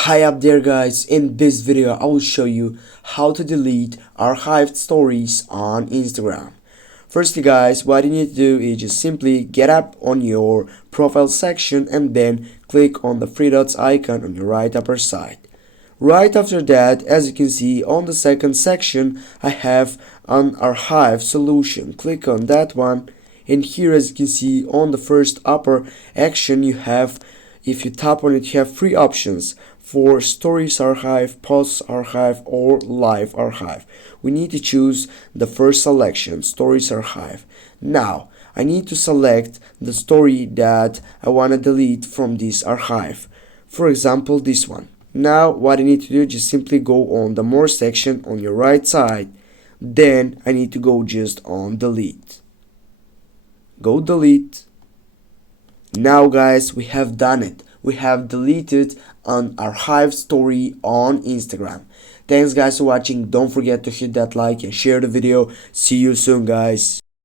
Hi up there guys, in this video I will show you how to delete archived stories on Instagram. Firstly guys, what you need to do is just simply get up on your profile section and then click on the three dots icon on your right upper side. Right after that, as you can see on the second section, I have an archive solution. Click on that one, and here as you can see on the first upper action you have, if you tap on it, you have three options for stories archive, posts archive, or live archive. We need to choose the first selection, stories archive. Now I need to select the story that I want to delete from this archive. For example, this one. Now what I need to do is just simply go on the more section on your right side. Then I need to go just on delete. Go delete. Now guys, we have done it. We have deleted an archive story on Instagram. Thanks guys for watching. Don't forget to hit that like and share the video. See you soon guys.